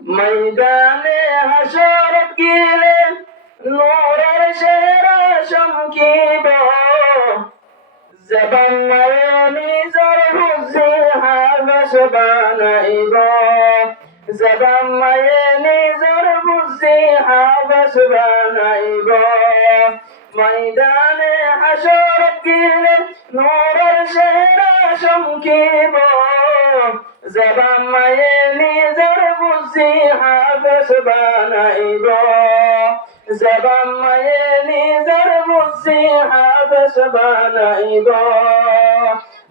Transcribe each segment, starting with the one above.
ময়দানে হাসরত গেলে নূরের চেহারা চমকিব জবান নিজের বুঝি হাবস বানাইব জবান নিজের বুঝি হাবস বানাইব ময়দানে হাসরত গেলে নূরের চেহারা চমকিব জবান নিজের বুঝি হাবস বানাইব জবান নিজের বুঝি হাবস বানাইব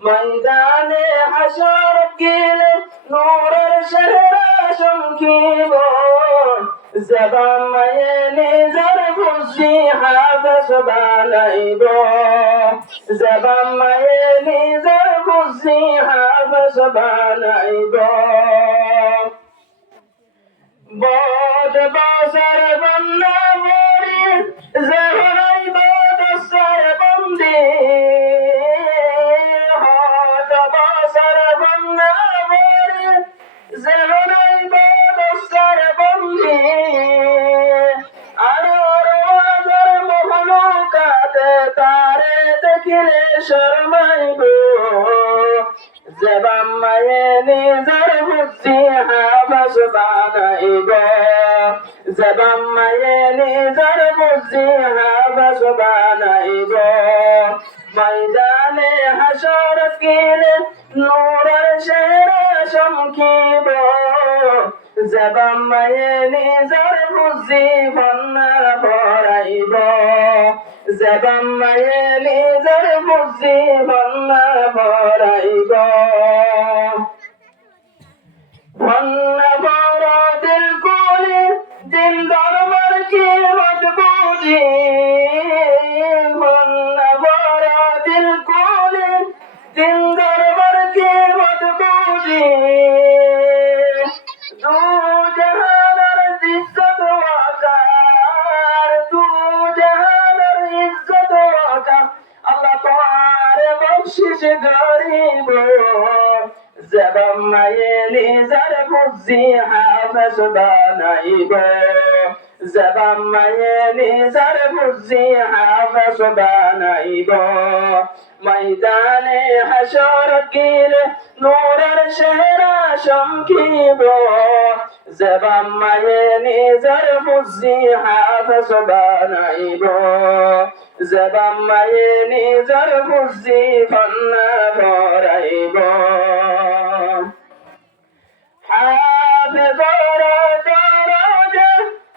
ময়দানে হাসরত গেলে নূরের চেহারা চমকিব জবান নিজের বুঝি হাবস বানাইব জবান নিজের বুঝি হাবস বানাইব বদ বসর বন্যা মরি জহরাইব দসর বন্দি হদ বসর বন্যা মরি জহরাইব দসর বন্দি আর আদর মহলুকাতে তারে দেখিলে শরমাইব জবান নিজের বুঝি হাবস বানাইব জবান নিজের বুঝি হাবস বানাইব ময়দানে হাসরত গেলে নূরের চেহারা চমকিব জবান নিজের বুঝি বন্যা ভরাইব জবান নিজের বুঝি বন্যা ভরাইব বন্যা বড় দিল কোলে দিল দরবার কি মত বুঝি বন্যা বড় দিল কোলে দিল দরবার কি মত বুঝি দু জাহানের ইজ্জত ওয়াকার দু জাহানের ইজ্জত ওয়াকার আল্লাহ তোমার বখশিশ করিব জবান নিজের বুঝি হাবস বানাইব জবান নিজের বুঝি হাবস বানাইব ময়দানে হাসরত গেলে নূরের চেহারা চমকিব জবান নিজের বুঝি হাবস বানাইব জবান নিজের বুঝি বন্যা ভরাইব হাফেজর দরজা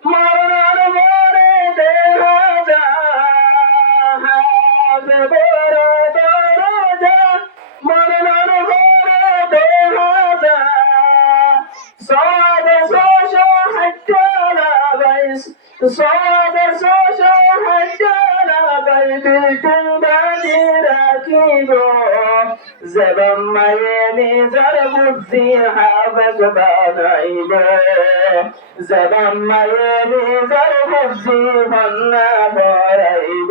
মরণের মরে দেখা যায় হাফেজর দরজা মরণের মরে দেখা যায় সাদে সোশো হাজ্জালা বাইস সাদে সোশো হাজ্জালা বাইস কুমবানি রাখিব জবান নিজের বুঝি হাবস বানাইব জবান নিজের বুঝি বন্যা ভরাইব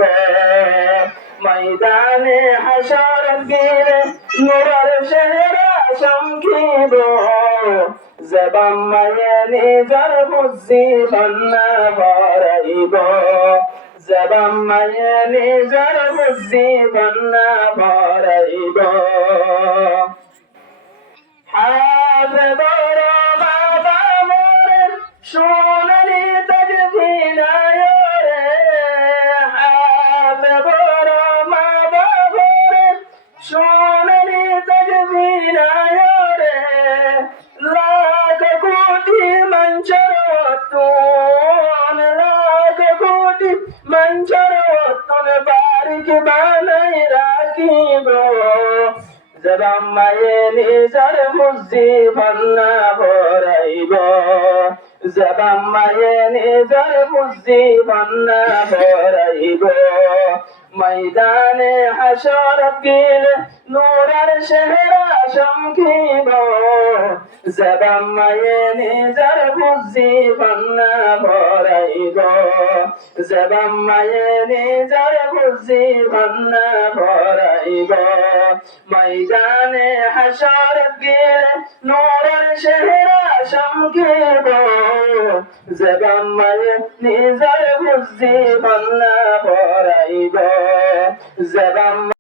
ময়দানে হাসরত গেলে নূরের চেহারা চমকিব জবান নিজের বুঝি বন্যা ভরাইব জবান নিজের বুঝি বন্যা ভরাইব হাফেজর বাবা মোরের সোনালি তাজভিনায় রে হাফেজর মা বাবার সোনালি তাজভিনায় রে লাখ কোটি মঞ্চর তুন লাখ কোটি মঞ্চর তুন বারিক বানাই রাখিব জবান নিজের বুঝি বন্যা ভরাইব জবান নিজের বুঝি বন্যা ভরাইব ময়দানে হাসর গিলে নূরের চেহারা চমকিব জবাম্মায়ে নিজর খুশি বন্না ভরাইব জবাম্মায়ে নিজর খুশি বন্না ভরাইব ময়দানে হাসর গিলে নূরের চেহারা চমকিব জবাম্মায়ে নিজর খুশি বন্না ভরাইব জবাম্মা